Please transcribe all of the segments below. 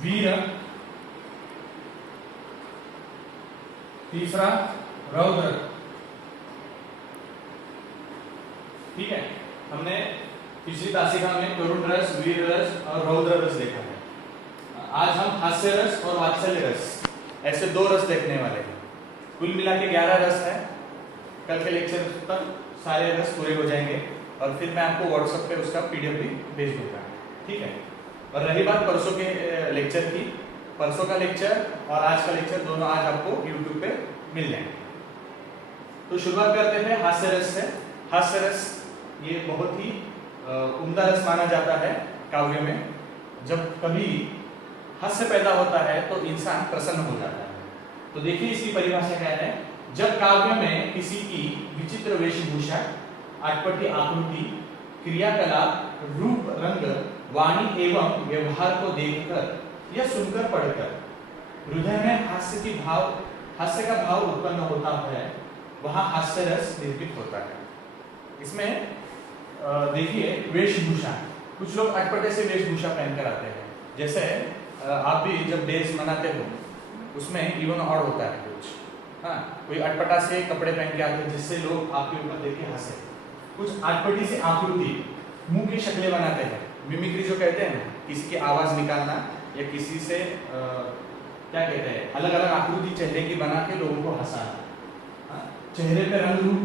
वीर, तीसरा रौद्र। ठीक है, हमने पिछली तासिका में करुण रस, वीर रस और रौद्र रस देखा है। आज हम हास्य रस और वात्सल्य रस, ऐसे दो रस देखने वाले हैं। कुल मिला के 11 रस है। कल के लेक्चर तक सारे रस पूरे हो जाएंगे और फिर मैं आपको व्हाट्सएप पे उसका पीडीएफ भी भेज दूंगा। ठीक है, और रही बात परसों के लेक्चर की, परसों का लेक्चर और आज का लेक्चर दोनों आज आपको यूट्यूब पे मिल जाएंगे। तो शुरुआत करते हैं हास्य रस से। हास्य रस ये बहुत ही उम्दा रस माना जाता है काव्य में। जब कभी हास्य पैदा होता है तो इंसान प्रसन्न हो जाता है। तो देखिए इसकी परिभाषा क्या है। जब काव्य में किसी की विचित्र वेशभूषा, अटपटी आकृति, क्रियाकलाप, रूप, रंग, वाणी एवं व्यवहार को देखकर या सुनकर पढ़कर हृदय में हास्य का भाव उत्पन्न होता है, वहां हास्य रस निर्मित होता है। इसमें देखिए वेशभूषा, कुछ लोग अटपटे से वेशभूषा पहनकर आते हैं। जैसे आप भी जब डेज मनाते हो उसमें इवन ऑड होता है कुछ, हाँ, कोई अटपटा से कपड़े पहन के आते हैं जिससे लोग आपके ऊपर देख के हंसे। कुछ अटपटी से आकृति, मुंह की शक्लें बनाते हैं, मिमिक्री जो कहते हैं, किसी की आवाज निकालना या किसी से क्या कहते हैं, अलग अलग आकृति चेहरे की बना के लोगों को हंसाना। चेहरे पे रंग रूप,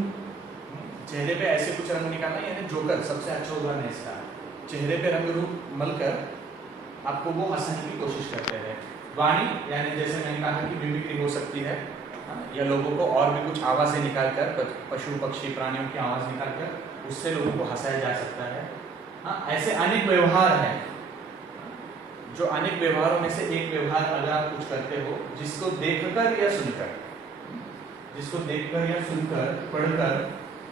चेहरे पे ऐसे कुछ रंग निकालना, यानी जोकर सबसे अच्छा उदाहरण है इसका। चेहरे पे रंग रूप मलकर आपको वो हंसाने की कोशिश करते हैं। वाणी, यानी जैसे मैंने कहा कि मिमिक्री हो सकती है, या लोगों को और भी कुछ आवाजें निकालकर, पशु पक्षी प्राणियों की आवाज निकालकर उससे लोगों को हंसाया जा सकता है। हाँ, ऐसे अनेक व्यवहार हैं। जो अनेक व्यवहारों में से एक व्यवहार अगर आप कुछ करते हो जिसको देखकर या सुनकर पढ़कर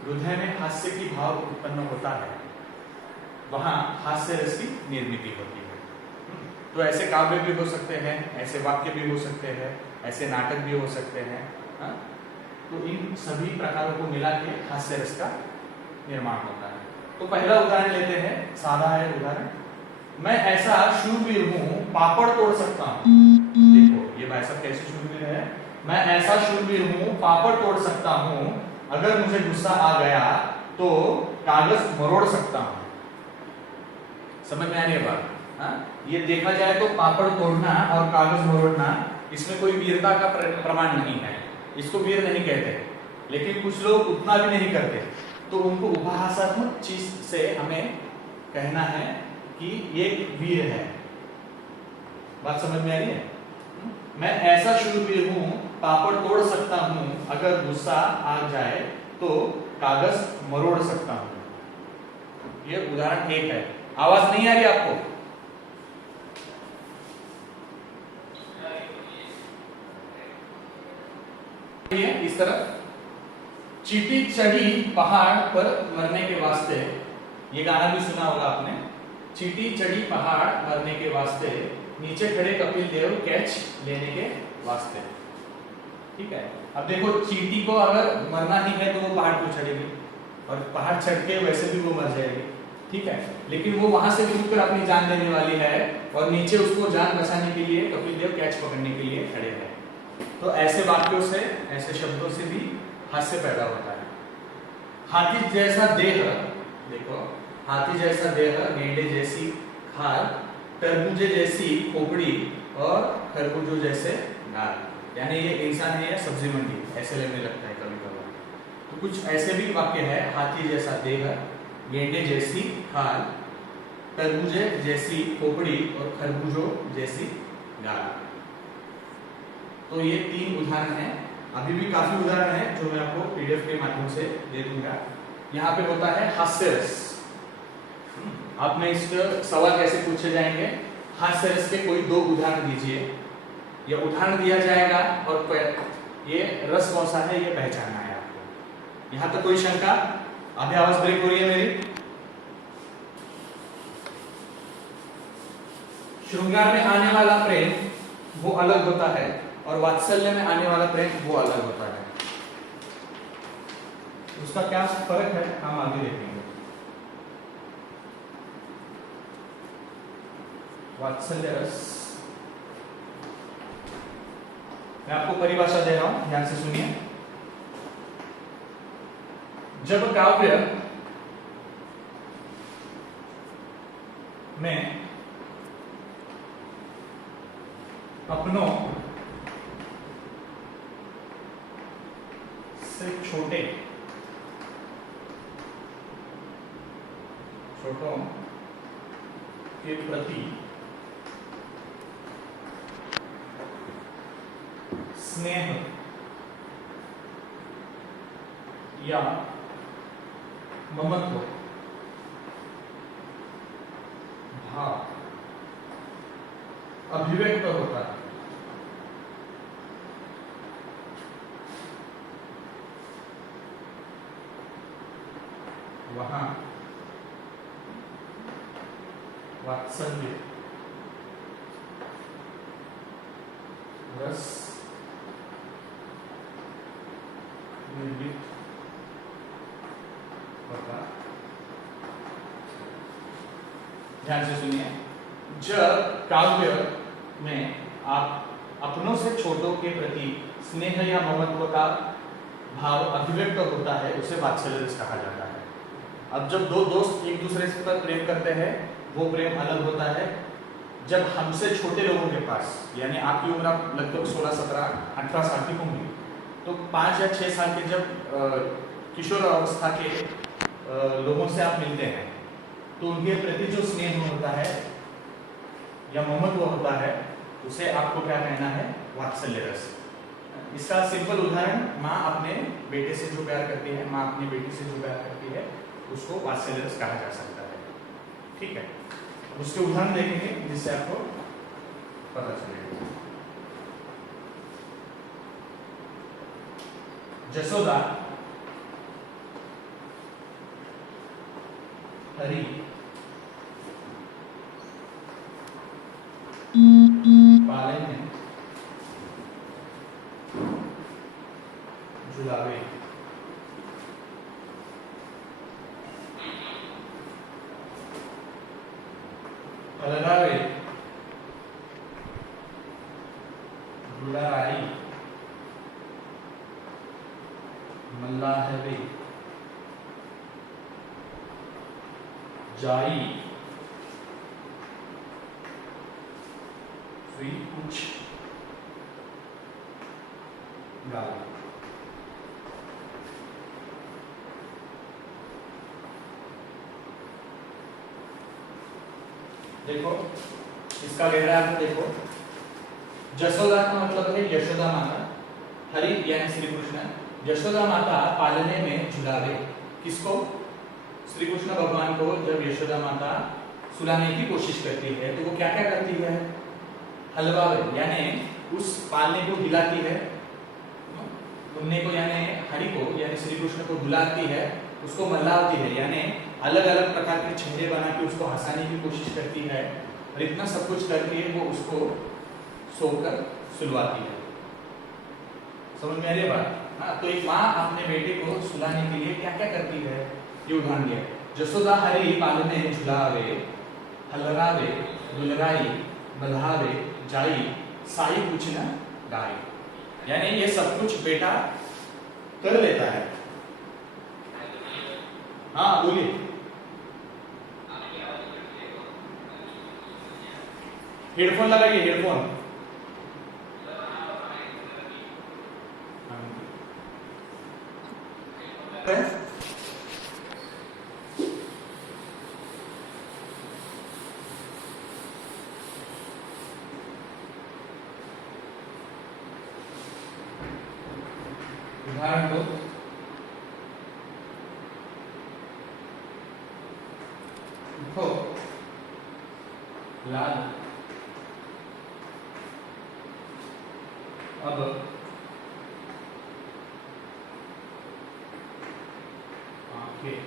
हृदय में हास्य की भाव उत्पन्न होता है, वहां हास्य रस की निर्मित होती है। तो ऐसे काव्य भी हो सकते हैं, ऐसे वाक्य भी हो सकते हैं, ऐसे नाटक भी हो सकते हैं। हाँ? तो इन सभी प्रकारों को मिला के हास्य रस का निर्माण होता है। तो पहला उदाहरण लेते हैं, सादा है उदाहरण। मैं ऐसा शूरवीर हूं, पापड़ तोड़ सकता हूं। देखो ये भाई साहब कैसे शूरवीर है। मैं ऐसा शूरवीर हूं, पापड़ तोड़ सकता हूं, अगर मुझे गुस्सा आ गया तो कागज मरोड़ सकता हूं। समझ में आ रही है बात? हाँ? ये देखा जाए तो पापड़ तोड़ना और कागज मरोड़ना, इसमें कोई वीरता का प्रमाण नहीं है, इसको वीर नहीं कहते। लेकिन कुछ लोग उतना भी नहीं करते, तो उनको उपहासात्मक चीज से हमें कहना है कि ये वीर है। बात समझ में आ रही है? मैं ऐसा शूरवीर हूं, पापड़ तोड़ सकता हूं, अगर गुस्सा आ जाए तो कागज मरोड़ सकता हूं। ये उदाहरण एक है। आवाज नहीं आ रही आपको? इस तरह चींटी चढ़ी पहाड़ पर मरने के वास्ते, ये गाना भी सुना होगा आपने। चींटी चढ़ी पहाड़ मरने के वास्ते, नीचे खड़े कपिल देव कैच लेने के वास्ते। ठीक है, अब देखो चींटी को अगर मरना ही है तो वो पहाड़ क्यों चढ़ेगी, और पहाड़ चढ़ के वैसे भी वो मर जाएगी। ठीक है, लेकिन वो वहां से कूदकर अपनी जान देने वाली है और नीचे उसको जान बचाने के लिए कपिल देव कैच पकड़ने के लिए खड़े हैं। तो ऐसे वाक्यों से, ऐसे शब्दों से भी हास्य पैदा होता है। हाथी जैसा देह, देखो हाथी जैसा देह, गेंडे जैसी खाल, तरबूजे जैसी खोपड़ी और खरबूजों जैसे गाल। यानी ये इंसान है या सब्जी मंडी, ऐसे लगने लगता है कभी कभी। तो कुछ ऐसे भी वाक्य है, हाथी जैसा देह, गेंडे जैसी खाल, तरबूजे जैसी खोपड़ी और खरबूजों जैसी गाल। तो ये 3 उदाहरण हैं। अभी भी काफी उदाहरण हैं जो मैं आपको पीडीएफ के माध्यम से दे दूंगा। यहाँ पे होता है हास्य रस। आप में इसके सवाल कैसे पूछे जाएंगे, हास्य रस के कोई 2 उदाहरण दीजिए, या उदाहरण दिया जाएगा और ये रस कौन सा है ये पहचानना है आपको। यहाँ तक कोई शंका? अभी आवाज ब्रेक हो रही है मेरी? श्रृंगार में आने वाला प्रेम वो अलग होता है और वात्सल्य में आने वाला प्रेम वो अलग होता है। उसका क्या फर्क है हम आगे देखेंगे। वात्सल्य रस मैं आपको परिभाषा दे रहा हूं, ध्यान से सुनिए। जब काव्य में अपनों से छोटों के प्रति स्नेह या ममत्व भाव अभिव्यक्त होता है, वहां वात्सल्य रस निर्मित होता। ध्यान से सुनिए। जब काव्य में आप अपनों से छोटों के प्रति स्नेह या ममत्व का भाव अभिव्यक्त होता है, उसे वात्सल्य रस कहा जाता है। अब जब दो दोस्त एक दूसरे पर प्रेम करते हैं, वो प्रेम अलग होता है। जब हमसे छोटे लोगों के पास, यानी आपकी उम्र लगभग 16, 17, 18 साल की होंगी, तो 5 या 6 साल के जब किशोर अवस्था के लोगों से आप मिलते हैं, तो उनके प्रति जो स्नेह होता है या ममत्व होता है, उसे आपको क्या कहना है? वात्सल्य रस। इसका सिंपल उदाहरण, माँ अपने बेटे से जो प्यार करती है, माँ अपनी बेटी से जो प्यार करती है, उसको वात्सल्य रस कहा जा सकता है। ठीक है, उसके उदाहरण देखेंगे जिससे आपको पता चलेगा। जसोदा हरि पालन में झुलावे अलगावे दुलाराई मल्लाहवे जाई फ्री कुछ गाल। देखो इसका गहरा अर्थ देखो। जसोदा का मतलब है यशोदा माता, हरि यानी श्री कृष्ण। यशोदा माता पालने में झुलावे, किसको? श्री कृष्ण भगवान को। जब यशोदा माता सुलाने की कोशिश करती है, तो वो क्या क्या करती है? हलवावे, यानी उस पालने को हिलाती है, दुल्हने को यानी हरि को यानी श्री कृष्ण को दुलाती है, उसको मल्लाती है, यानी अलग अलग प्रकार के चेहरे बना के उसको हंसाने की कोशिश करती है, और इतना सब कुछ करके वो उसको सोकर सुलवाती है। समझ में आ रही है बात? हाँ, तो एक माँ अपने बेटे को सुलाने के लिए क्या क्या करती है, ये उदाहरण दिया। जसोदा हरि पालने झुलावे हलरावे दुलराई बधावे जाई साई कुछ न गाई, यानी ये सब कुछ बेटा कर लेता है। हाँ बोलिए। हेडफोन लगाइए, हेडफोन। उदाहरण दो। उठो लाल अब आंखें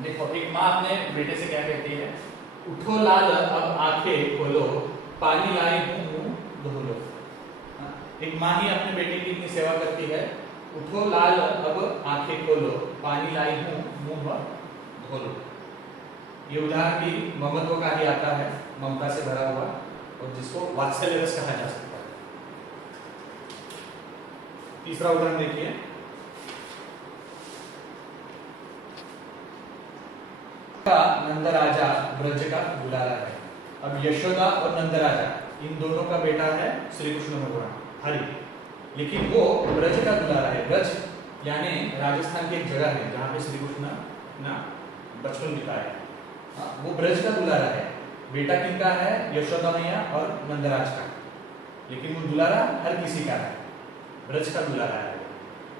देखो, एक माँ अपने बेटे से क्या कहती है, उठो लाल अब आंखें खोलो, पानी लाई हूं मुंह धो लो। एक माँ ही अपने बेटे की इतनी सेवा करती है, उठो लाल अब आंखें खोलो, पानी लाई हूं मुंह धो लो। ये उदाहरण भी ममत्व का ही आता है, ममता से भरा हुआ, और जिसको वात्सल्य रस कहा जा सकता है। तीसरा उदाहरण देखिए, नंदराजा ब्रज का दुलारा है। अब यशोदा और नंदराजा इन दोनों का बेटा है श्री कृष्ण भगवान हरि, लेकिन वो ब्रज का दुलारा है। ब्रज यानी राजस्थान की एक जगह है जहाँ पे श्री कृष्ण ना बचपन बिताया। वो ब्रज का दुलारा है। बेटा किनका है? यशोदा मैया और नंदराज का, लेकिन वो दुलारा हर किसी का है, ब्रज का दुलारा है।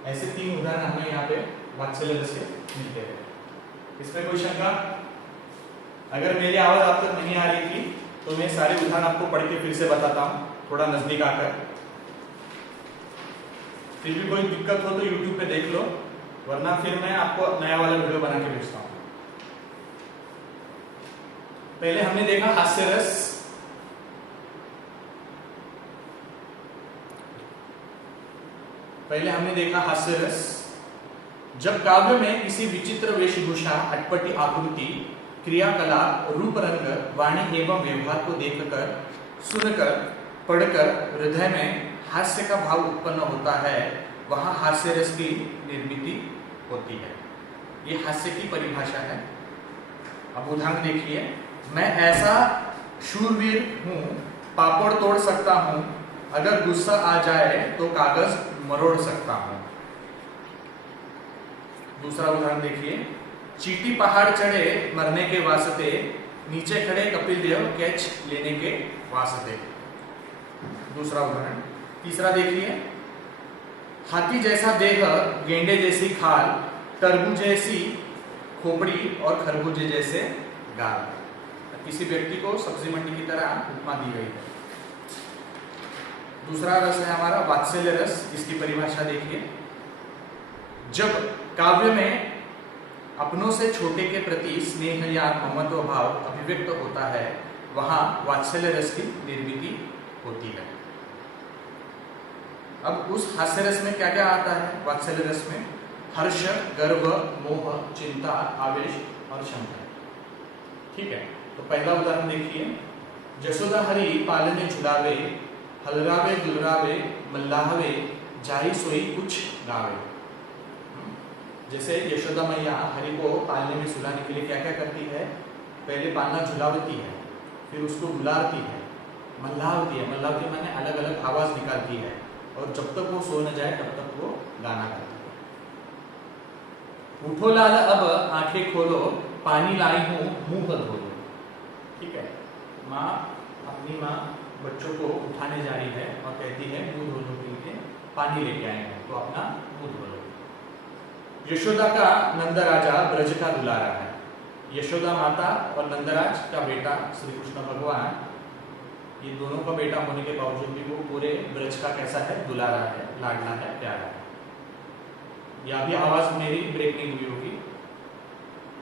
ऐसे तीन उदाहरण हमें यहाँ पे वात्सल्य रस से मिलते हैं। इसमें कोई शंका? अगर मेरी आवाज आप तक नहीं आ रही थी तो मैं सारे उदाहरण आपको पढ़ के फिर से बताता हूँ, थोड़ा नजदीक आकर। फिर भी कोई दिक्कत हो तो YouTube पे देख लो, वरना फिर मैं आपको नया वाला वीडियो बना के भेजता हूँ। पहले हमने देखा हास्य रस, जब काव्य में किसी विचित्र वेशभूषा, अटपटी आकृति, क्रियाकलाप, रूप, रंग, वाणी एवं व्यवहार को देखकर, सुनकर, पढ़कर हृदय में हास्य का भाव उत्पन्न होता है, वहां हास्य रस की निर्मिति होती है। ये हास्य की परिभाषा है। अब उदाहरण देखिए, मैं ऐसा शूरवीर हूं, पापड़ तोड़ सकता हूं, अगर गुस्सा आ जाए तो कागज मरोड़ सकता हूं। दूसरा उदाहरण देखिए, चींटी पहाड़ चढ़े मरने के वास्ते, नीचे खड़े कपिल देव कैच लेने के वास्ते। दूसरा उदाहरण। तीसरा देखिए, हाथी जैसा देह, गेंडे जैसी खाल, तरबूज जैसी खोपड़ी और खरबूजे जैसे गाल। किसी व्यक्ति को सब्जी मंडी की तरह उपमा दी गई है। दूसरा रस है हमारा वात्सल्य रस। इसकी परिभाषा देखिए, जब काव्य में अपनों से छोटे के प्रति स्नेह या ममत्व भाव अभिव्यक्त होता है, वहां वात्सल्य रस की निर्मिति होती है। अब उस हास्य रस में क्या क्या आता है? वात्सल्य रस में हर्ष, गर्व, मोह, चिंता, आवेश और शंका। ठीक है, तो पहला उदाहरण देखिए, जसोदा हरि पालने झुलावे, हलरावे दुलरावे, मल्लाहवे, जाई सोई कुछ गावे। जैसे यशोदा मैया हरि को पालने में सुलाने के लिए क्या क्या करती है? पहले पालना झुलावती है, फिर उसको बुलाती है, मल्लावती है। मल्लावती माने अलग अलग आवाज निकालती है, और जब तक वो सो न जाए तब तक वो गाना गाती है। उठो लाल अब आंखें खोलो, पानी लाई हूं मुंह धो लो। ठीक है, माँ अपनी माँ बच्चों को उठाने जा रही है और कहती है मुंह धो लो के लिए पानी लेके आए हैं, तो अपना मुंह धो लो। यशोदा का नंदराजा ब्रज का दुलारा है। यशोदा माता और नंदराज का बेटा श्री कृष्ण भगवान, ये दोनों का बेटा होने के बावजूद भी वो पूरे ब्रज का कैसा है? दुलारा है, लाडला है, प्यारा है। या भी आवाज मेरी ब्रेक नहीं हुई होगी,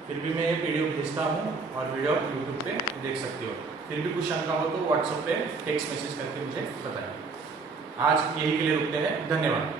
फिर भी मैं ये वीडियो भेजता हूँ और वीडियो आप यूट्यूब पे देख सकते हो। फिर भी कुछ शंका हो तो व्हाट्सएप पे टेक्स्ट मैसेज करके मुझे बताइए। आज यही के लिए रुकते हैं, धन्यवाद।